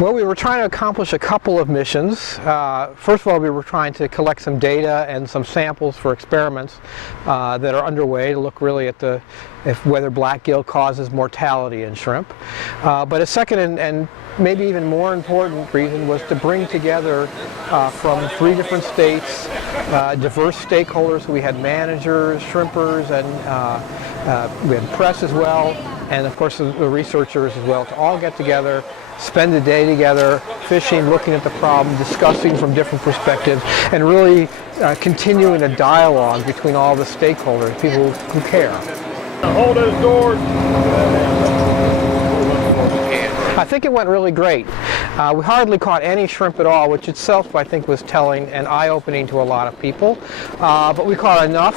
Well, we were trying to accomplish a couple of missions. First of all, we were trying to collect some data and some samples for experiments that are underway to look really at whether black gill causes mortality in shrimp. But a second and maybe even more important reason was to bring together from 3 different states diverse stakeholders. We had managers, shrimpers, and we had press as well, and of course the researchers as well, to all get together, spend a day together, fishing, looking at the problem, discussing from different perspectives, and really continuing a dialogue between all the stakeholders, people who care. Hold those doors. I think it went really great. We hardly caught any shrimp at all, which itself I think was telling and eye-opening to a lot of people. But we caught enough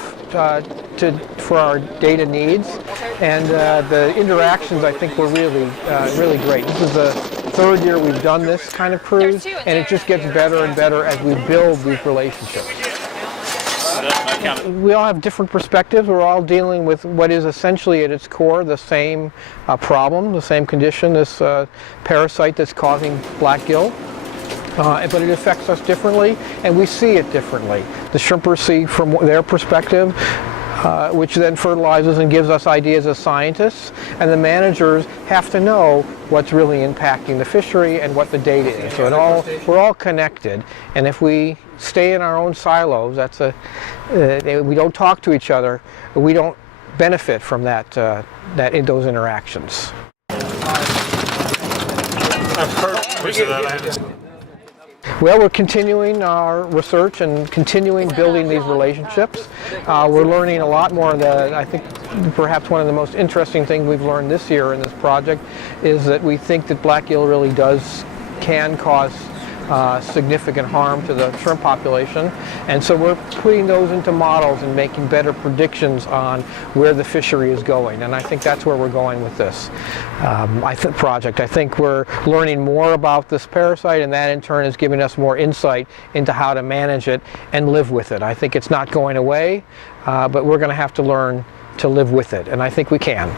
for our data needs, and the interactions I think were really great. This is the 3rd year we've done this kind of cruise, and it just gets better and better as we build these relationships. We all have different perspectives. We're all dealing with what is essentially at its core the same problem, the same condition, this parasite that's causing black gill. But it affects us differently, and we see it differently. The shrimpers see from their perspective, which then fertilizes and gives us ideas as scientists, and the managers have to know what's really impacting the fishery and what the data is. So we're all connected, and if we stay in our own silos, we don't talk to each other, we don't benefit from those interactions. Well, we're continuing our research and continuing building these relationships. We're learning a lot more. I think perhaps one of the most interesting things we've learned this year in this project is that we think that black gill really can cause significant harm to the shrimp population, and so we're putting those into models and making better predictions on where the fishery is going, and I think that's where we're going with this project. I think we're learning more about this parasite, and that in turn is giving us more insight into how to manage it and live with it. I think it's not going away, but we're going to have to learn to live with it, and I think we can.